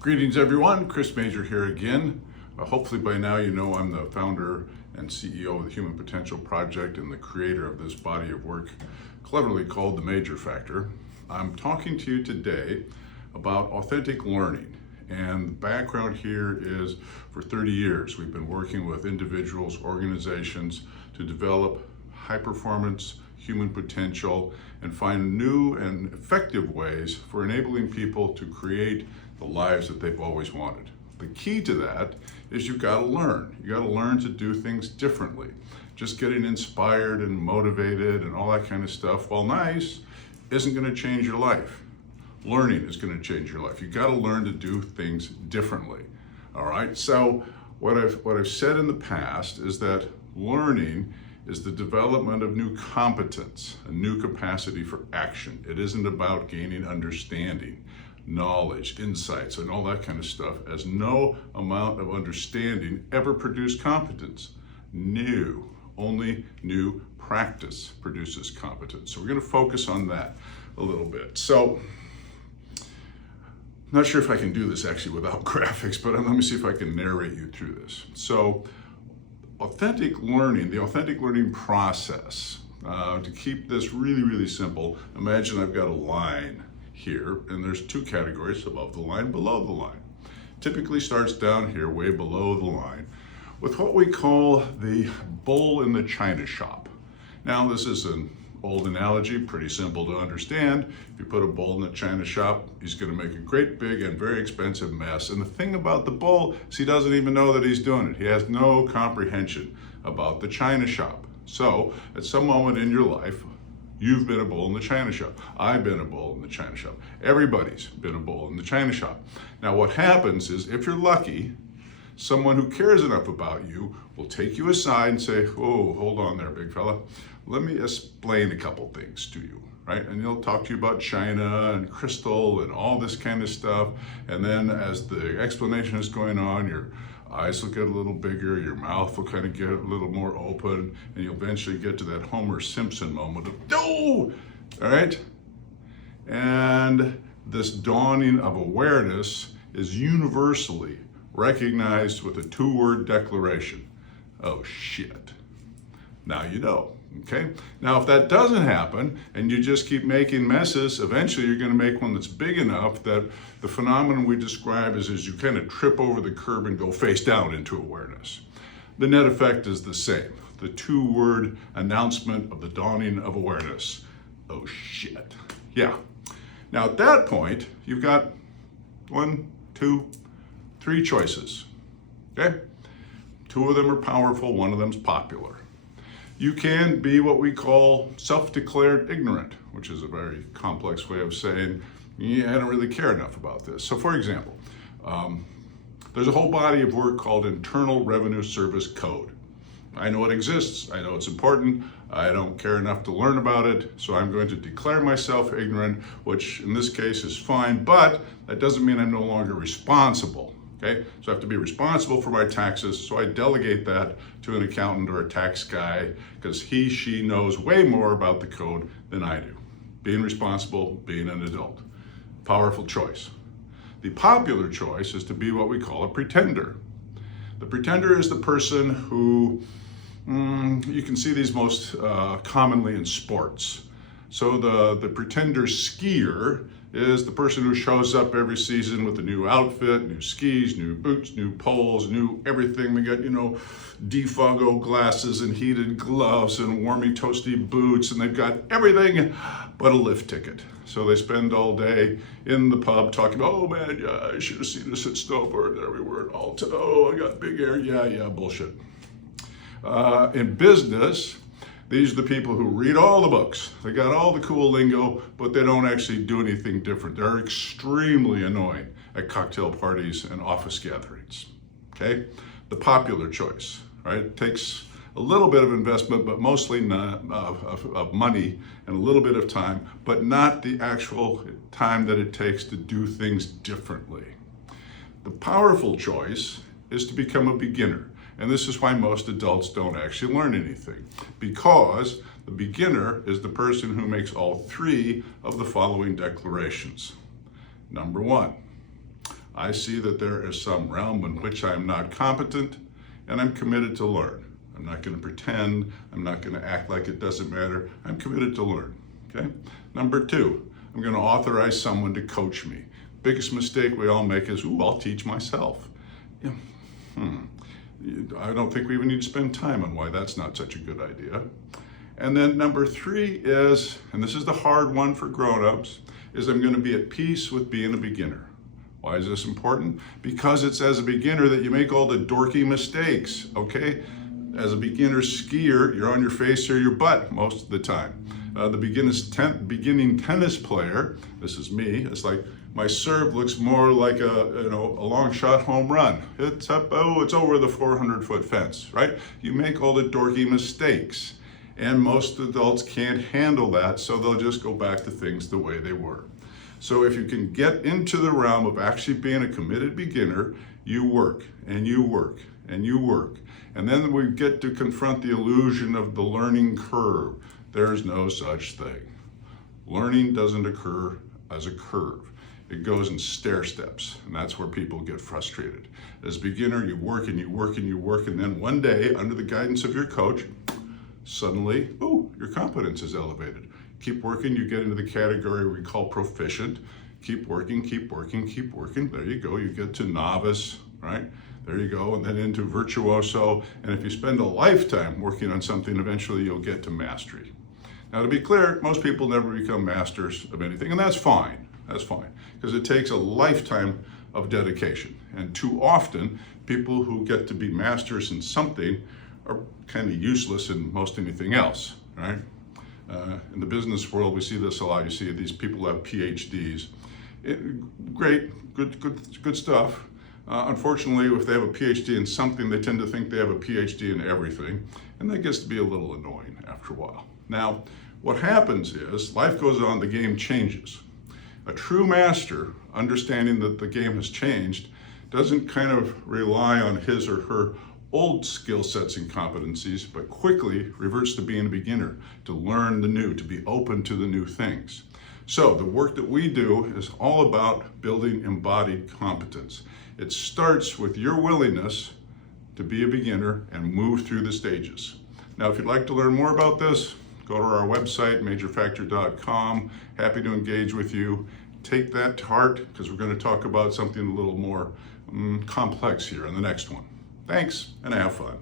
Greetings everyone, Chris Major here again. Hopefully by now you know I'm the founder and CEO of the Human Potential Project and the creator of this body of work cleverly called the Major Factor. I'm talking to you today about authentic learning, and the background here is for 30 years we've been working with individuals, organizations to develop high performance human potential and find new and effective ways for enabling people to create the lives that they've always wanted. The key to that is you've got to learn. You got to learn to do things differently. Just getting inspired and motivated and all that kind of stuff, while nice, isn't going to change your life. Learning is going to change your life. You got to learn to do things differently. All right. So what I've said in the past is that learning is the development of new competence, a new capacity for action. It isn't about gaining understanding, knowledge, insights, and all that kind of stuff, as no amount of understanding ever produced competence. Only new practice produces competence. So we're going to focus on that a little bit. So I'm not sure if I can do this actually without graphics, but let me see if I can narrate you through this. So authentic learning, the authentic learning process, to keep this really, really simple, imagine I've got a line here, and there's two categories, above the line, below the line. Typically starts down here, way below the line, with what we call the bull in the china shop. Now, this is an old analogy, pretty simple to understand. If you put a bull in the china shop, he's going to make a great big and very expensive mess. And the thing about the bull is he doesn't even know that he's doing it. He has no comprehension about the china shop. So at some moment in your life, you've been a bull in the china shop. I've been a bull in the china shop. Everybody's been a bull in the china shop. Now what happens is, if you're lucky, someone who cares enough about you will take you aside and say, "Oh, hold on there, big fella. Let me explain a couple things to you," right? And he'll talk to you about China and crystal and all this kind of stuff. And then as the explanation is going on, your eyes will get a little bigger, your mouth will kind of get a little more open, and you'll eventually get to that Homer Simpson moment of, "No!" All right? And this dawning of awareness is universally recognized with a two-word declaration: "Oh, shit." Now you know. Okay? Now, if that doesn't happen and you just keep making messes, eventually you're going to make one that's big enough that the phenomenon we describe is you kind of trip over the curb and go face down into awareness. The net effect is the same. The two-word announcement of the dawning of awareness. Oh, shit. Yeah. Now, at that point, you've got 1, 2, 3 choices. Okay? 2 of them are powerful, 1 of them's popular. You can be what we call self-declared ignorant, which is a very complex way of saying, "Yeah, I don't really care enough about this." So for example, there's a whole body of work called Internal Revenue Service Code. I know it exists, I know it's important, I don't care enough to learn about it, so I'm going to declare myself ignorant, which in this case is fine, but that doesn't mean I'm no longer responsible. Okay, so I have to be responsible for my taxes, so I delegate that to an accountant or a tax guy because she knows way more about the code than I do. Being responsible, being an adult. Powerful choice. The popular choice is to be what we call a pretender. The pretender is the person who, you can see these most commonly in sports. So the pretender skier is the person who shows up every season with a new outfit, new skis, new boots, new poles, new everything. They got, defogo glasses and heated gloves and warmy, toasty boots, and they've got everything but a lift ticket. So they spend all day in the pub talking about, "Oh man, yeah, I should have seen this at Snowbird, there we were at Alta. Oh, I got big hair, yeah, bullshit." In business, these are the people who read all the books. They got all the cool lingo, but they don't actually do anything different. They're extremely annoying at cocktail parties and office gatherings. Okay? The popular choice, right? It takes a little bit of investment, but mostly not of money and a little bit of time, but not the actual time that it takes to do things differently. The powerful choice is to become a beginner. And this is why most adults don't actually learn anything, because the beginner is the person who makes all 3 of the following declarations. Number 1, I see that there is some realm in which I'm not competent, and I'm committed to learn. I'm not going to pretend. I'm not going to act like it doesn't matter. I'm committed to learn. Okay? Number two, I'm going to authorize someone to coach me. Biggest mistake we all make is, I'll teach myself. Yeah. I don't think we even need to spend time on why that's not such a good idea. And then number three is, and this is the hard one for grown-ups, is I'm going to be at peace with being a beginner. Why is this important? Because it's as a beginner that you make all the dorky mistakes, okay? As a beginner skier, you're on your face or your butt most of the time. The beginning tennis player, this is me, it's like my serve looks more like a long shot home run. It's over the 400-foot fence, right? You make all the dorky mistakes, and most adults can't handle that, so they'll just go back to things the way they were. So if you can get into the realm of actually being a committed beginner, you work and you work and you work. And then we get to confront the illusion of the learning curve. There's no such thing. Learning doesn't occur as a curve. It goes in stair steps, and that's where people get frustrated. As a beginner, you work and you work and you work, and then one day, under the guidance of your coach, suddenly, your competence is elevated. Keep working, you get into the category we call proficient. Keep working, keep working, keep working. There you go, you get to novice, right? There you go, and then into virtuoso. And if you spend a lifetime working on something, eventually you'll get to mastery. Now, to be clear, most people never become masters of anything, and that's fine. That's fine, because it takes a lifetime of dedication. And too often, people who get to be masters in something are kind of useless in most anything else, right? In the business world, we see this a lot. You see these people who have PhDs. Great, good stuff. Unfortunately, if they have a PhD in something, they tend to think they have a PhD in everything, and that gets to be a little annoying after a while. Now, what happens is life goes on, the game changes. A true master, understanding that the game has changed, doesn't kind of rely on his or her old skill sets and competencies, but quickly reverts to being a beginner, to learn the new, to be open to the new things. So the work that we do is all about building embodied competence. It starts with your willingness to be a beginner and move through the stages. Now, if you'd like to learn more about this, go to our website, majorfactor.com. Happy to engage with you. Take that to heart, because we're going to talk about something a little more complex here in the next one. Thanks, and have fun.